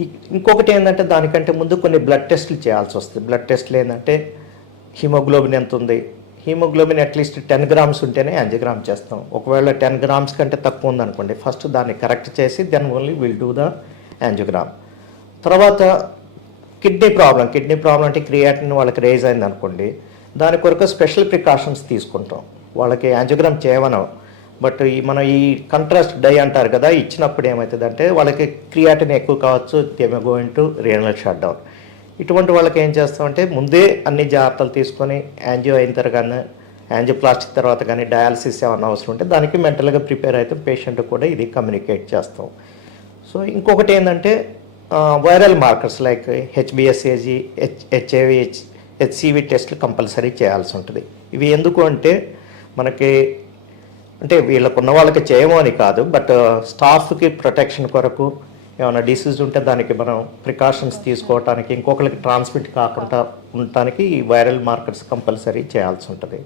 ఈ ఇంకొకటి ఏంటంటే దానికంటే ముందు కొన్ని బ్లడ్ టెస్టులు చేయాల్సి వస్తుంది. బ్లడ్ టెస్టులు ఏంటంటే హిమోగ్లోబిన్ ఎంత ఉంది, హీమోగ్లోబిన్ అట్లీస్ట్ 10 గ్రామ్స్ ఉంటేనే యాంజియోగ్రామ్ చేస్తాం. ఒకవేళ 10 గ్రామ్స్ కంటే తక్కువ ఉందనుకోండి, ఫస్ట్ దాన్ని కరెక్ట్ చేసి then only will do the angiogram. తర్వాత కిడ్నీ ప్రాబ్లం అంటే క్రియాటిన్ వాళ్ళకి రేజ్ అయింది అనుకోండి, దాని కొరకు స్పెషల్ ప్రికాషన్స్ తీసుకుంటాం. వాళ్ళకి యాంజియోగ్రామ్ చేయమనం, బట్ మన ఈ కంట్రాస్ట్ డై అంటారు కదా, ఇచ్చినప్పుడు ఏమవుతుందంటే వాళ్ళకి క్రియాటిన్ ఎక్కువ కావచ్చు, they may go into renal shut down. ఇటువంటి వాళ్ళకి ఏం చేస్తామంటే ముందే అన్ని జాగ్రత్తలు తీసుకొని యాంజియో అయిన తర్వాత కానీ, యాంజియోప్లాస్టిక్ తర్వాత కానీ డయాలసిస్ ఏమన్నా అవసరం ఉంటే దానికి మెంటల్గా ప్రిపేర్ అయితే పేషెంట్ కూడా ఇది కమ్యూనికేట్ చేస్తాం. సో ఇంకొకటి ఏంటంటే వైరల్ మార్కర్స్ లైక్ హెచ్బిఎస్ఏజీ, హెచ్ఐవి, హెచ్సివి టెస్ట్లు కంపల్సరీ చేయాల్సి ఉంటుంది. ఇవి ఎందుకు అంటే మనకి అంటే వీళ్ళకు ఉన్న వాళ్ళకి చేయము అని కాదు, బట్ స్టాఫ్కి ప్రొటెక్షన్ కొరకు ఏమైనా డిసీజ్ ఉంటే దానికి మనం ప్రికాషన్స్ తీసుకోవటానికి, ఇంకొకరికి ట్రాన్స్మిట్ కాకుండా ఉండటానికి ఈ వైరల్ మార్కర్స్ కంపల్సరీ చేయాల్సి ఉంటుంది.